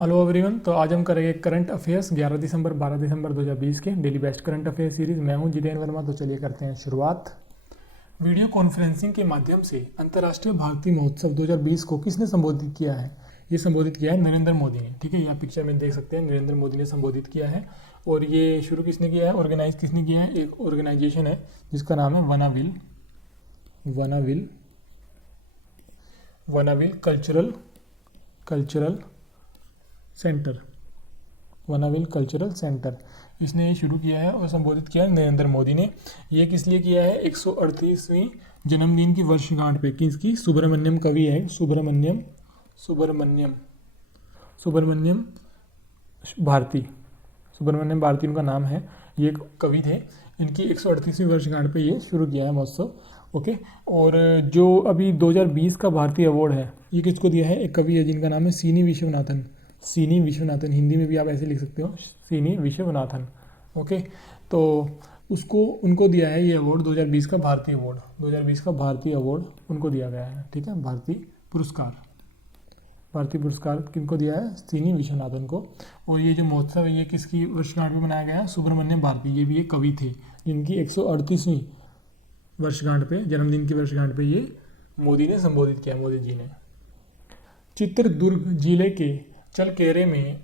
Hello everyone. तो आज हम करेंगे करंट अफेयर्स 11 दिसंबर 12 दिसंबर 2020 के daily best current affair series. मैं हूं जितेंद्र वर्मा। तो चलिए करते हैं शुरुआत। वीडियो कॉन्फ्रेंसिंग के माध्यम से अंतर्राष्ट्रीय भारतीय महोत्सव 2020 को किसने संबोधित किया है? ये संबोधित किया है नरेंद्र मोदी ने। ठीक है, यहाँ पिक्चर में देख सकते हैं नरेंद्र मोदी ने संबोधित किया है। और ये शुरू किसने किया है, ऑर्गेनाइज किसने किया है? एक ऑर्गेनाइजेशन है जिसका नाम है वनाविल वनाविल वनाविल कल्चरल सेंटर। वनाविल कल्चरल सेंटर, इसने ये शुरू किया है और संबोधित किया है नरेंद्र मोदी ने। ये किस लिए किया है? 138वीं जन्मदिन की वर्षगांठ पे। किसकी? सुब्रमण्यम कवि है, सुब्रमण्यम भारती। सुब्रमण्यम भारती उनका नाम है, ये कवि थे। इनकी 138वीं वर्षगांठ पे ये शुरू किया है महोत्सव। ओके। और जो अभी 2020 का भारतीय अवार्ड है, ये किसको दिया है? एक कवि है जिनका नाम है सीनी विश्वनाथन। हिंदी में भी आप ऐसे लिख सकते हो, सीनी विश्वनाथन। ओके। तो उसको उनको दिया है ये अवार्ड, 2020 का भारतीय अवार्ड। 2020 का भारतीय अवार्ड उनको दिया गया है। ठीक है, भारतीय पुरस्कार किनको दिया है? सीनी विश्वनाथन को। और ये जो महोत्सव है ये किसकी वर्षगांठ में मनाया गया है? सुब्रमण्यम भारती। ये भी एक कवि थे जिनकी 138वीं वर्षगांठ पे, जन्मदिन की वर्षगांठ पे ये मोदी ने संबोधित किया, मोदी जी ने। चित्रदुर्ग जिले के चलकेरे में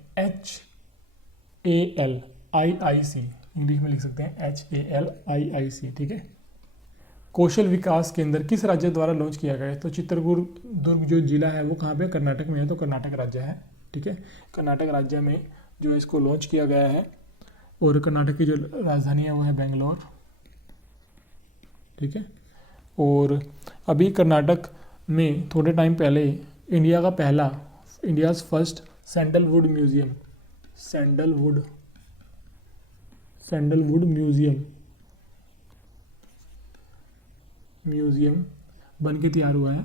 HALIIC, इंग्लिश में लिख सकते हैं HALIIC। ठीक है, कौशल विकास केंद्र किस राज्य द्वारा लॉन्च किया गया है? तो चित्रदुर्ग जो जिला है वो कहाँ पे? कर्नाटक में है, तो कर्नाटक राज्य है। ठीक है, कर्नाटक राज्य में जो है इसको लॉन्च किया गया है। और कर्नाटक की जो राजधानी है वो है बेंगलोर। ठीक है, और अभी कर्नाटक में थोड़े टाइम पहले इंडियाज़ फर्स्ट सैंडलवुड म्यूजियम बन के तैयार हुआ है।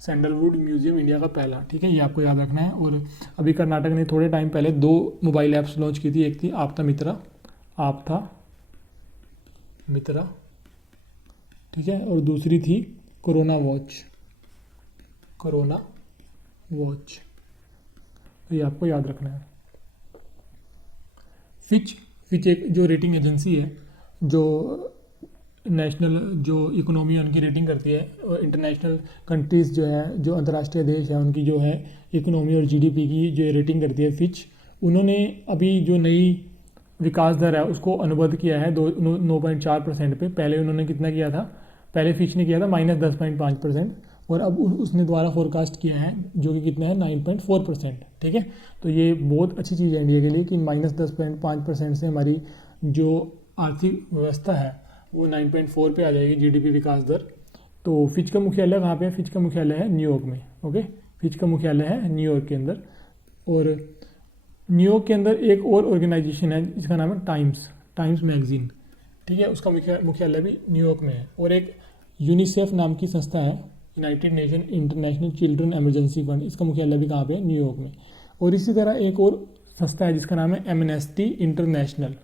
सैंडलवुड म्यूजियम इंडिया का पहला। ठीक है, ये आपको याद रखना है। और अभी कर्नाटक ने थोड़े टाइम पहले 2 मोबाइल ऐप्स लॉन्च की थी। एक थी आपता मित्रा। ठीक है, और दूसरी थी कोरोना वॉच। तो ये आपको याद रखना है। फिच एक जो रेटिंग एजेंसी है, जो नेशनल जो इकोनॉमी है उनकी रेटिंग करती है, और इंटरनेशनल कंट्रीज़ जो है, जो अंतर्राष्ट्रीय देश है, उनकी जो है इकोनॉमी और जीडीपी की जो रेटिंग करती है फिच, उन्होंने अभी जो नई विकास दर है उसको अनुबद्ध किया है 9.4% पे। पहले उन्होंने कितना किया था? पहले फिच ने किया था -10.5%, और अब उसने द्वारा फोरकास्ट किया है जो कि कितना है? 9.4%। ठीक है, तो ये बहुत अच्छी चीज़ है इंडिया के लिए कि -10.5% से हमारी जो आर्थिक व्यवस्था है वो 9.4 पे आ जाएगी, जीडीपी विकास दर। तो फिच का मुख्यालय कहाँ पे है? फिच का मुख्यालय है न्यूयॉर्क में। ओके, फिच का मुख्यालय है न्यूयॉर्क के अंदर। और न्यूयॉर्क के अंदर एक और ऑर्गेनाइजेशन है जिसका नाम है टाइम्स मैगजीन। ठीक है, उसका मुख्यालय भी न्यूयॉर्क में है। और एक यूनिसेफ नाम की संस्था है, United nation international children emergency fund, इसका मुख्यालय भी कहाँ पे है? न्यूयॉर्क में। और इसी तरह एक और संस्था है जिसका नाम है एमनेस्टी इंटरनेशनल।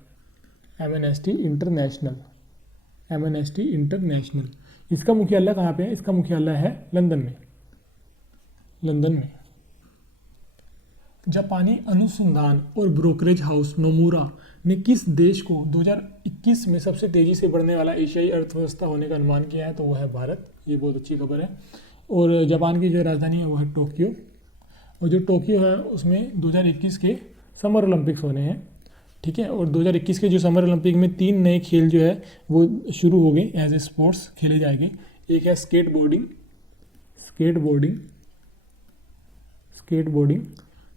इसका मुख्यालय कहाँ पे है? इसका मुख्यालय है लंदन में। जापानी अनुसंधान और ब्रोकरेज हाउस नोमुरा ने किस देश को 2021 में सबसे तेजी से बढ़ने वाला एशियाई अर्थव्यवस्था होने का अनुमान किया है? तो वो है भारत। ये बहुत अच्छी खबर है। और जापान की जो राजधानी है वो है टोक्यो। और जो टोक्यो है उसमें 2021 के समर ओलंपिक्स होने हैं। ठीक है, और 2021 के जो समर ओलंपिक में 3 नए खेल जो है वो शुरू हो गए, एज ए स्पोर्ट्स खेले जाएंगे। एक है स्केटबोर्डिंग,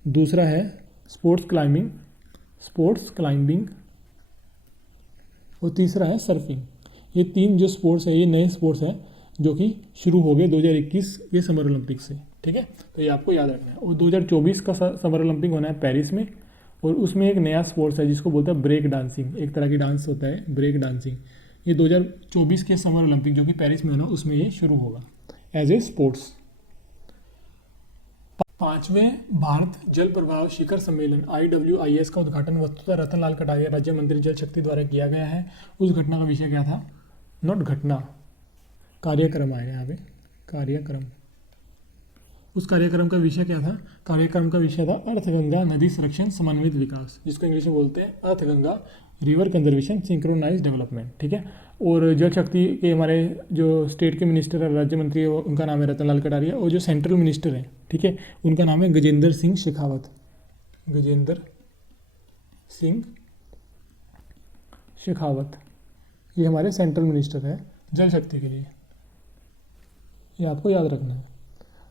दूसरा है स्पोर्ट्स क्लाइंबिंग, और तीसरा है सर्फिंग। ये 3 जो स्पोर्ट्स है, ये नए स्पोर्ट्स हैं जो कि शुरू हो गए 2021 के समर ओलंपिक से। ठीक है, तो ये आपको याद रखना है। और 2024 का समर ओलंपिक होना है पेरिस में, और उसमें एक नया स्पोर्ट्स है जिसको बोलते हैं ब्रेक डांसिंग। एक तरह की डांस होता है ब्रेक डांसिंग। ये 2024 के समर ओलंपिक जो कि पेरिस में होना, उसमें ये शुरू होगा एज ए स्पोर्ट्स। 5वें भारत जल प्रवाह शिखर सम्मेलन IWIS का उद्घाटन वस्तुतः रतन लाल कटारिया राज्य मंत्री जल शक्ति द्वारा किया गया है। उस घटना का विषय क्या था? नॉट घटना, कार्यक्रम आएगा यहाँ पे, कार्यक्रम। उस कार्यक्रम का विषय क्या था? कार्यक्रम का विषय था अर्थगंगा नदी संरक्षण समन्वित विकास, जिसको इंग्लिश में बोलते हैं अर्थगंगा रिवर कंजर्वेशन सिंक्रोनाइज डेवलपमेंट, ठीक है। और जल शक्ति के हमारे जो स्टेट के मिनिस्टर है, राज्य मंत्री है, उनका नाम है रतनलाल कटारिया, और जो सेंट्रल मिनिस्टर हैं, ठीक है, उनका नाम है गजेंद्र सिंह शेखावत। गजेंद्र सिंह शेखावत, ये हमारे सेंट्रल मिनिस्टर है जल शक्ति के लिए, ये आपको याद रखना है।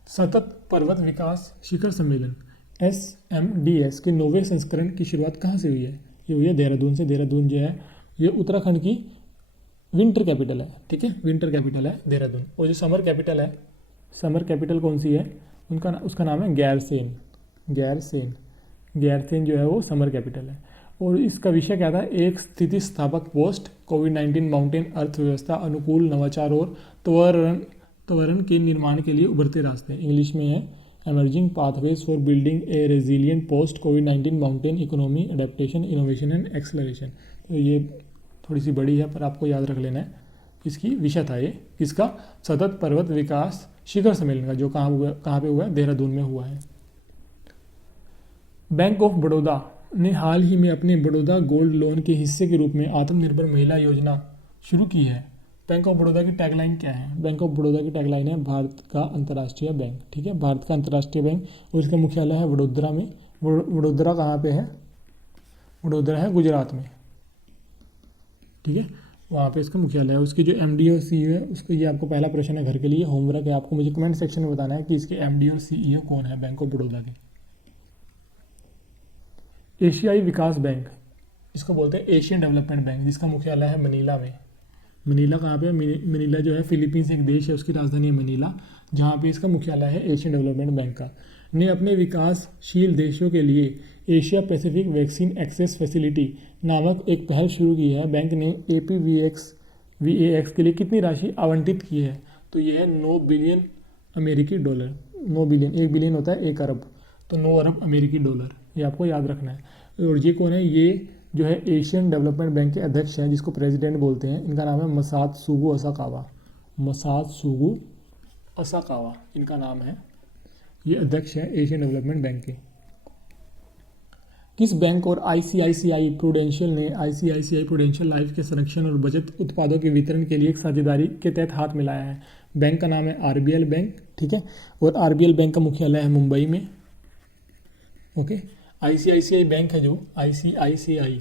सतत पर्वत विकास शिखर सम्मेलन SMDS के 9वें संस्करण की शुरुआत कहाँ से हुई है? ये हुई है देहरादून से। देहरादून जो है ये उत्तराखंड की विंटर कैपिटल है, ठीक है, विंटर कैपिटल है देहरादून। और जो समर कैपिटल है, समर कैपिटल कौन सी है? उसका नाम है गैरसेन। गैरसेन जो है वो समर कैपिटल है। और इसका विषय क्या था? एक स्थितिस्थापक पोस्ट कोविड-19 माउंटेन अर्थव्यवस्था अनुकूल नवाचार और त्वरण के निर्माण के लिए उभरते रास्ते, इंग्लिश में है emerging pathways for building A resilient post covid mountain economy adaptation innovation and acceleration. तो ये थोड़ी सी बड़ी है पर आपको याद रख लेना है। इसकी विषय था ये, इसका सतत पर्वत विकास शिखर सम्मेलन का, जो कहाँ पे हुआ है? देहरादून में हुआ है। बैंक ऑफ बड़ौदा ने हाल ही में अपने बड़ौदा गोल्ड लोन के हिस्से के रूप में आत्मनिर्भर महिला योजना शुरू की है। बैंक ऑफ बड़ौदा की टैगलाइन क्या है? बैंक ऑफ बड़ौदा की टैगलाइन है भारत का अंतर्राष्ट्रीय बैंक, ठीक है, भारत का अंतर्राष्ट्रीय बैंक। और इसका मुख्यालय है वडोदरा में। वडोदरा कहाँ पे है? वडोदरा है गुजरात में, ठीक है, वहाँ पे इसका मुख्यालय है। उसकी जो MD और CEO है, उसको, ये आपको पहला प्रश्न है घर के लिए, होमवर्क है, आपको मुझे कमेंट सेक्शन में बताना है कि इसके MD और CEO कौन है बैंक ऑफ बड़ौदा के। एशियाई विकास बैंक, इसको बोलते हैं एशियन डेवलपमेंट बैंक, जिसका मुख्यालय है मनीला में। मनीला कहाँ पे? मनीला जो है फिलीपींस एक देश है, उसकी राजधानी है मनीला, जहाँ पे इसका मुख्यालय है एशियन डेवलपमेंट बैंक का। ने अपने विकासशील देशों के लिए Asia Pacific vaccine access facility नामक एक पहल शुरू की है। बैंक ने APVAX के लिए कितनी राशि आवंटित की है? तो ये है 9 बिलियन अमेरिकी डॉलर। 9 बिलियन, 1 बिलियन होता है 1 अरब, तो 9 अरब अमेरिकी डॉलर, ये आपको याद रखना है। और ये कौन है? ये जो है एशियन डेवलपमेंट बैंक के अध्यक्ष हैं, जिसको प्रेसिडेंट बोलते हैं। इनका नाम है मसात्सुगु असाकावा। मसात्सुगु असाकावा इनका नाम है, ये अध्यक्ष है एशियन डेवलपमेंट बैंक के। किस बैंक और ICICI प्रूडेंशियल ने ICICI प्रूडेंशियल लाइफ के संरक्षण और बचत उत्पादों के वितरण के लिए एक साझेदारी के तहत हाथ मिलाया है? बैंक का नाम है RBL बैंक, ठीक है, और RBL बैंक का मुख्यालय है मुंबई में। ओके, ICICI बैंक है, जो ICICI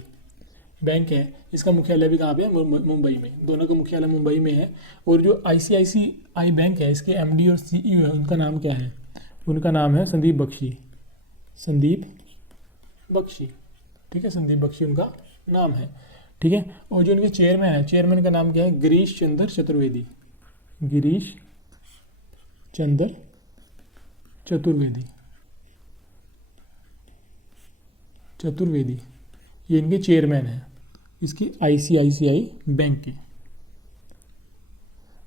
बैंक है, इसका मुख्यालय भी कहाँ पे है? मुंबई में। दोनों का मुख्यालय मुंबई में है। और जो ICICI बैंक है, इसके MD और CEO है, उनका नाम क्या है? उनका नाम है संदीप बख्शी। संदीप बख्शी, ठीक है, संदीप बख्शी उनका नाम है, ठीक है। और जो उनके चेयरमैन है, चेयरमैन का नाम क्या है? गिरीश चंद्र चतुर्वेदी। गिरीश चंद्र चतुर्वेदी, ये इनके चेयरमैन हैं, इसके ICICI बैंक के।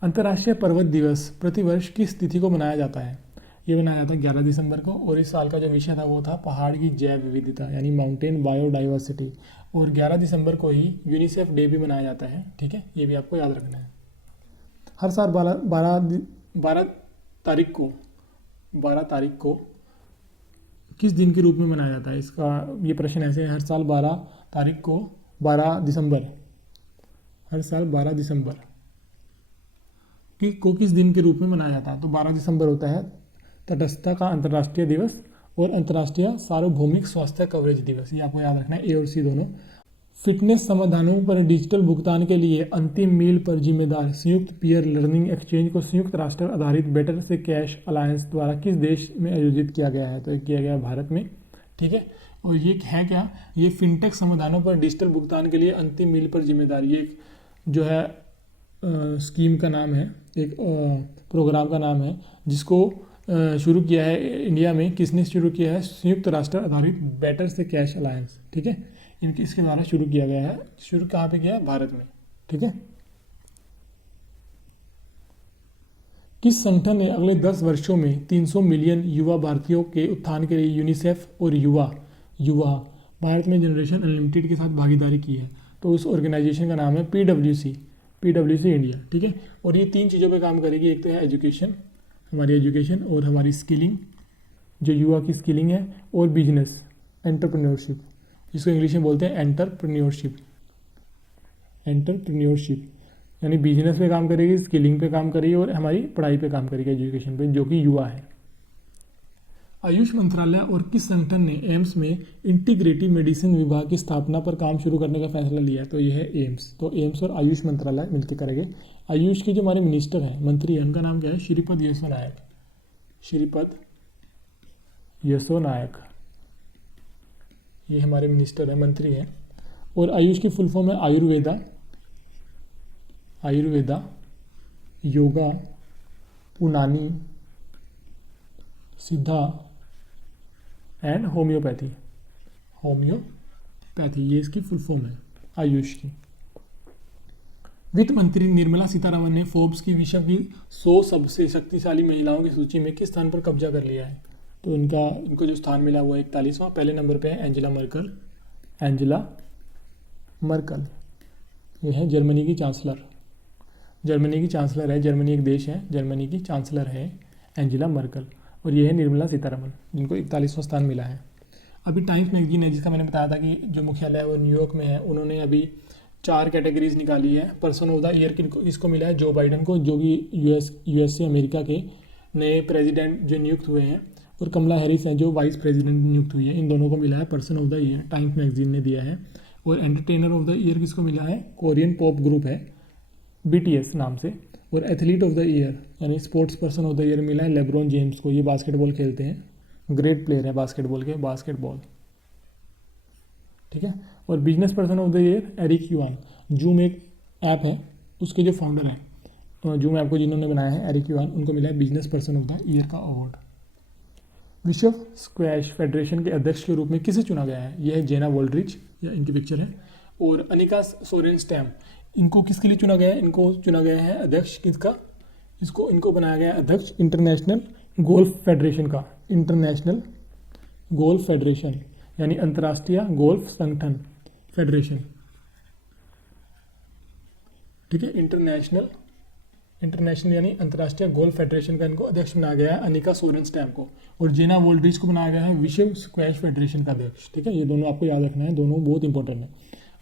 अंतर्राष्ट्रीय पर्वत दिवस प्रतिवर्ष किस तिथि को मनाया जाता है? ये मनाया जाता है 11 दिसंबर को। और इस साल का जो विषय था वो था पहाड़ की जैव विविधता, यानी माउंटेन बायोडाइवर्सिटी। और 11 दिसंबर को ही यूनिसेफ डे भी मनाया जाता है, ठीक है, ये भी आपको याद रखना है। हर साल 12 तारीख को किस दिन के रूप में मनाया जाता है? इसका ये प्रश्न ऐसे है, हर साल 12 तारीख को, 12 दिसंबर, हर साल 12 दिसंबर को किस दिन के रूप में मनाया जाता है? तो 12 दिसंबर होता है तटस्थता का अंतर्राष्ट्रीय दिवस और अंतर्राष्ट्रीय सार्वभौमिक स्वास्थ्य कवरेज दिवस, ये आपको याद रखना है, A और C दोनों। फिटनेस समाधानों पर डिजिटल भुगतान के लिए अंतिम मील पर जिम्मेदार संयुक्त पीयर लर्निंग एक्सचेंज को संयुक्त राष्ट्र आधारित बेटर से कैश अलायंस द्वारा किस देश में आयोजित किया गया है? तो ये किया गया है भारत में, ठीक है। और ये है क्या? ये फिनटेक समाधानों पर डिजिटल भुगतान के लिए अंतिम मील पर जिम्मेदार, ये एक जो है स्कीम का नाम है, एक प्रोग्राम का नाम है, जिसको शुरू किया है इंडिया में। किसने शुरू किया है? संयुक्त राष्ट्र आधारित बेटर से कैश अलायंस, ठीक है, इसके द्वारा शुरू किया गया है। शुरू कहाँ पे किया है? भारत में, ठीक है। किस संगठन ने अगले 10 वर्षों में 300 मिलियन युवा भारतीयों के उत्थान के लिए यूनिसेफ और युवा भारत में जनरेशन अनलिमिटेड के साथ भागीदारी की है? तो उस ऑर्गेनाइजेशन का नाम है PwC इंडिया, ठीक है। और ये 3 चीज़ों पे काम करेगी, एक तो है एजुकेशन, हमारी एजुकेशन और हमारी स्किलिंग, जो युवा की स्किलिंग है, और बिजनेस एंटरप्रेन्योरशिप, जिसको इंग्लिश में बोलते हैं एंटरप्रेन्योरशिप। एंटरप्रेन्योरशिप यानी बिजनेस पे काम करेगी, स्किलिंग पे काम करेगी और हमारी पढ़ाई पे काम करेगी, एजुकेशन पे, जो कि युवा है। आयुष मंत्रालय और किस संगठन ने एम्स में इंटीग्रेटिव मेडिसिन विभाग की स्थापना पर काम शुरू करने का फैसला लिया? तो यह है एम्स। तो एम्स और आयुष मंत्रालय मिलकर करेंगे। आयुष के जो हमारे मिनिस्टर हैं, मंत्री हैं, उनका नाम क्या है? श्रीपद यसो नायक। श्रीपद यसो नायक, ये हमारे मिनिस्टर हैं, मंत्री हैं। और आयुष की फुल फॉर्म है आयुर्वेदा, आयुर्वेदा, योगा, उनानी, सिद्धा एंड होम्योपैथी। होम्योपैथी ये इसकी फुल फॉर्म है आयुष की। वित्त मंत्री निर्मला सीतारमण ने फोर्ब्स की विश्व की 100 सबसे शक्तिशाली महिलाओं की सूची में किस स्थान पर कब्जा कर लिया है? तो इनको जो स्थान मिला वो 41वां। पहले नंबर पे है एंजेला मर्कल। एंजेला मर्कल ये है जर्मनी की चांसलर। जर्मनी की चांसलर है, जर्मनी एक देश है, जर्मनी की चांसलर है एंजेला मर्कल। और ये है निर्मला सीतारमण, जिनको 41वां स्थान मिला है। अभी टाइम्स मैगजीन है, जिसका मैंने बताया था कि जो मुख्यालय है वो न्यूयॉर्क में है, उन्होंने अभी 4 कैटेगरीज निकाली है। पर्सन ऑफ द ईयर किसको मिला है? जो बाइडन को, जो कि यूएस से अमेरिका के नए प्रेसिडेंट जो नियुक्त हुए हैं, और कमला हैरिस हैं जो वाइस प्रेसिडेंट नियुक्त हुई है। इन दोनों को मिला है person of the year, times magazine ने दिया है। और एंटरटेनर ऑफ द ईयर किसको मिला है? कोरियन पॉप ग्रुप है BTS नाम से। और एथलीट ऑफ द ईयर यानी sports person of the year मिला है लेब्रॉन जेम्स को। ये बास्केटबॉल खेलते हैं, ग्रेट प्लेयर है बास्केटबॉल के, बास्केटबॉल, ठीक है। और business person of the year Eric Yuan, Zoom एक ऐप है उसके जो फाउंडर हैं, जूम ऐप को जिन्होंने बनाया है एरिक युआन, उनको मिला है business person of the year का अवार्ड। विश्व स्क्वैश फेडरेशन के अध्यक्ष के रूप में किसे चुना गया है? यह है जेना वोल्ड्रिच, या इनकी पिक्चर है। और अनिका सोरेनस्टैम, इनको किसके लिए चुना गया है? इनको चुना गया है अध्यक्ष किसका? इनको बनाया गया है अध्यक्ष इंटरनेशनल गोल्फ फेडरेशन का। इंटरनेशनल गोल्फ फेडरेशन यानी अंतर्राष्ट्रीय गोल्फ संगठन, फेडरेशन, ठीक है। इंटरनेशनल यानी अंतर्राष्ट्रीय गोल्फ फेडरेशन का इनको अध्यक्ष बनाया गया है अनिका सोरेनस्टैम को। और जेना वोल्ड्रिच को बनाया गया है विश्व स्क्वैश फेडरेशन का अध्यक्ष, ठीक है। ये दोनों आपको याद रखना है, दोनों बहुत इंपॉर्टेंट है।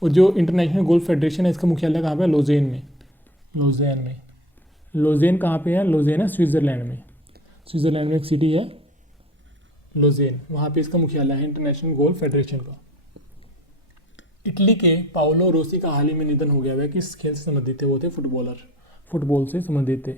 और जो इंटरनेशनल गोल्फ फेडरेशन है, इसका मुख्यालय कहाँ पे है? लोजेन में। लोजेन कहाँ पे है? लोजेन है स्विट्जरलैंड में। स्विट्जरलैंड में एक सिटी है लोजेन, वहाँ पे इसका मुख्यालय है इंटरनेशनल गोल्फ फेडरेशन का। इटली के पाओलो रोसी का हाल ही में निधन हो गया। वह किस खेल से संबंधित थे? वो थे फुटबॉलर, फुटबॉल से संबंधित थे।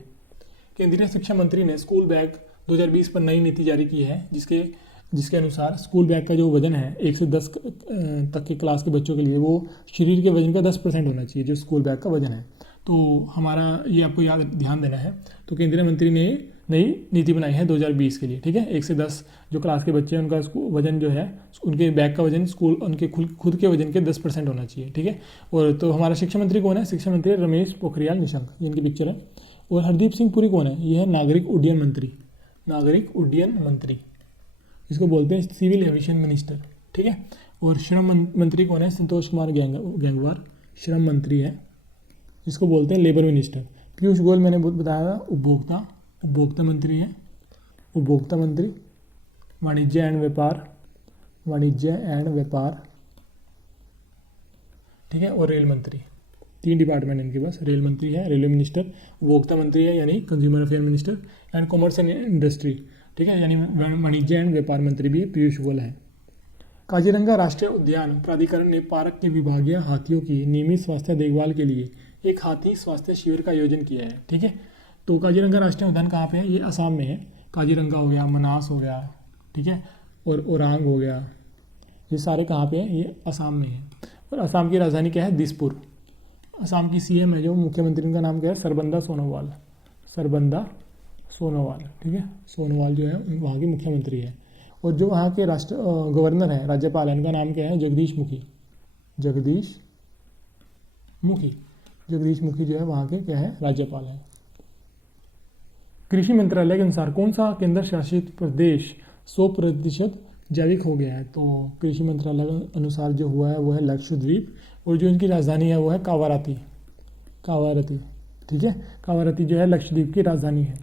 केंद्रीय शिक्षा मंत्री ने स्कूल बैग 2020 पर नई नीति जारी की है, जिसके अनुसार स्कूल बैग का जो वजन है 1 से 10 तक के क्लास के बच्चों के लिए, वो शरीर के वजन का 10% होना चाहिए, जो स्कूल बैग का वजन है। तो हमारा ये आपको ध्यान देना है। तो केंद्रीय मंत्री ने नई नीति बनाई है 2020 के लिए, ठीक है। 1 से 10 जो क्लास के बच्चे हैं, उनका वजन जो है, उनके बैग का वजन उनके खुद के वजन के 10% होना चाहिए, ठीक है। और तो हमारा शिक्षा मंत्री कौन है? शिक्षा मंत्री रमेश पोखरियाल निशंक, जिनकी पिक्चर है। और हरदीप सिंह पुरी कौन है? ये है नागरिक उड्डयन मंत्री। नागरिक उड्डयन मंत्री, इसको बोलते हैं सिविल एविएशन मिनिस्टर, ठीक है। और श्रम मंत्री कौन है? संतोष कुमार गंगवार, श्रम मंत्री है, जिसको बोलते हैं लेबर मिनिस्टर। पीयूष गोयल मैंने बताया था उपभोक्ता मंत्री है, उपभोक्ता मंत्री। वाणिज्य एंड व्यापार, ठीक है। और रेल मंत्री, 3 डिपार्टमेंट इनके पास। रेल मंत्री है, रेलवे मिनिस्टर, उपभोक्ता मंत्री है यानी consumer affair minister, and commerce and industry, ठीक है, यानी वाणिज्य एंड व्यापार मंत्री भी पीयूष गोयल है। काजीरंगा राष्ट्रीय उद्यान प्राधिकरण ने पार्क के विभागीय हाथियों की नियमित स्वास्थ्य देखभाल के लिए एक हाथी स्वास्थ्य शिविर का आयोजन किया है, ठीक है। तो काजीरंगा राष्ट्रीय उद्यान कहाँ पे है? ये असम में है। काजीरंगा हो गया, मनास हो गया, ठीक है, और ओरांग हो गया, ये सारे कहाँ पे हैं? ये असम में है। और असम की राजधानी क्या है? दिसपुर। असम की CM है जो मुख्यमंत्री, उनका नाम क्या है? सरबंदा सोनोवाल, ठीक है। सोनोवाल जो है वहाँ की मुख्यमंत्री है। और जो वहाँ के गवर्नर हैं, राज्यपाल है, उनका नाम क्या है? जगदीश मुखी जो है वहाँ के क्या है? राज्यपाल है। कृषि मंत्रालय के अनुसार कौन सा केंद्र शासित प्रदेश 100% जैविक हो गया है? तो कृषि मंत्रालय के अनुसार जो हुआ है वो है लक्षद्वीप। और जो इनकी राजधानी है वो है कावारती, ठीक है। कावारती जो है लक्षद्वीप की राजधानी है।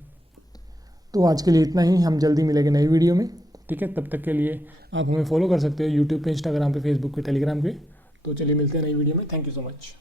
तो आज के लिए इतना ही, हम जल्दी मिलेंगे नई वीडियो में, ठीक है। तब तक के लिए आप हमें फॉलो कर सकते हो यूट्यूब पे, इंस्टाग्राम पे, फेसबुक पे, टेलीग्राम पे। तो चलिए मिलते हैं नई वीडियो में। Thank you so much.